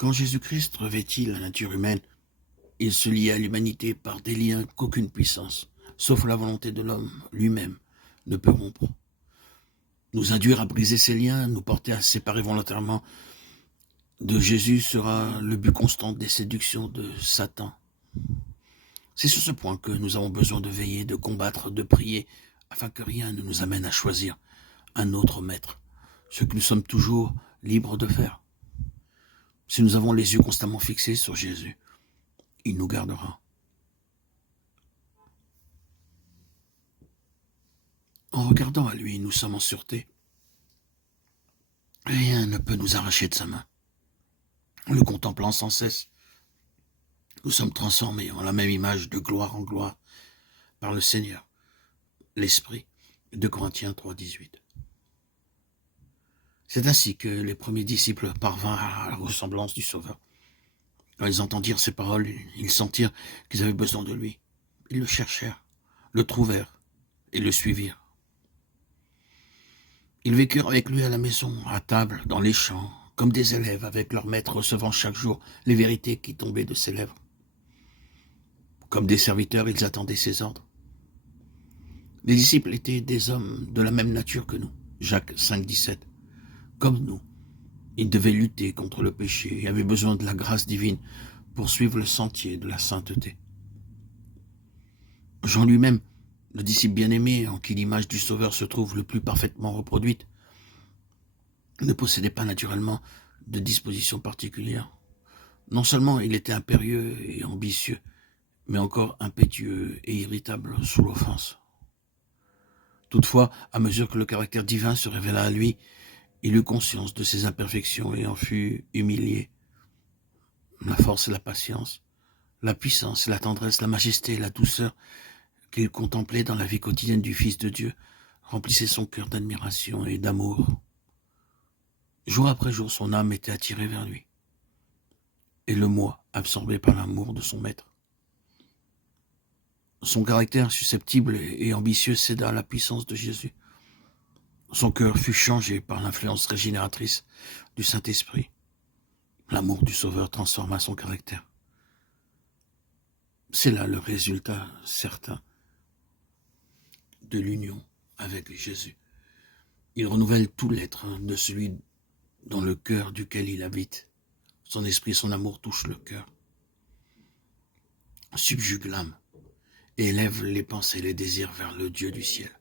Quand Jésus-Christ revêtit la nature humaine, il se lia à l'humanité par des liens qu'aucune puissance, sauf la volonté de l'homme lui-même, ne peut rompre. Nous induire à briser ces liens, nous porter à séparer volontairement de Jésus sera le but constant des séductions de Satan. C'est sur ce point que nous avons besoin de veiller, de combattre, de prier, afin que rien ne nous amène à choisir un autre maître, ce que nous sommes toujours libres de faire. Si nous avons les yeux constamment fixés sur Jésus, il nous gardera. En regardant à lui, nous sommes en sûreté. Rien ne peut nous arracher de sa main. En le contemplant sans cesse, nous sommes transformés en la même image de gloire en gloire par le Seigneur, l'Esprit. 2 Corinthiens 3,18. C'est ainsi que les premiers disciples parvinrent à la ressemblance du Sauveur. Quand ils entendirent ces paroles, ils sentirent qu'ils avaient besoin de lui. Ils le cherchèrent, le trouvèrent et le suivirent. Ils vécurent avec lui à la maison, à table, dans les champs, comme des élèves avec leur maître recevant chaque jour les vérités qui tombaient de ses lèvres. Comme des serviteurs, ils attendaient ses ordres. Les disciples étaient des hommes de la même nature que nous. Jacques 5,17. Comme nous, ils devaient lutter contre le péché et avaient besoin de la grâce divine pour suivre le sentier de la sainteté. Jean lui-même, le disciple bien-aimé en qui l'image du Sauveur se trouve le plus parfaitement reproduite, ne possédait pas naturellement de dispositions particulières. Non seulement il était impérieux et ambitieux, mais encore impétueux et irritable sous l'offense. Toutefois, à mesure que le caractère divin se révéla à lui, il eut conscience de ses imperfections et en fut humilié. La force et la patience, la puissance et la tendresse, la majesté et la douceur qu'il contemplait dans la vie quotidienne du Fils de Dieu remplissaient son cœur d'admiration et d'amour. Jour après jour, son âme était attirée vers lui, et le moi absorbé par l'amour de son maître. Son caractère susceptible et ambitieux céda à la puissance de Jésus. Son cœur fut changé par l'influence régénératrice du Saint-Esprit. L'amour du Sauveur transforma son caractère. C'est là le résultat certain de l'union avec Jésus. Il renouvelle tout l'être de celui dans le cœur duquel il habite. Son esprit, son amour touchent le cœur, subjugue l'âme et élève les pensées et les désirs vers le Dieu du ciel.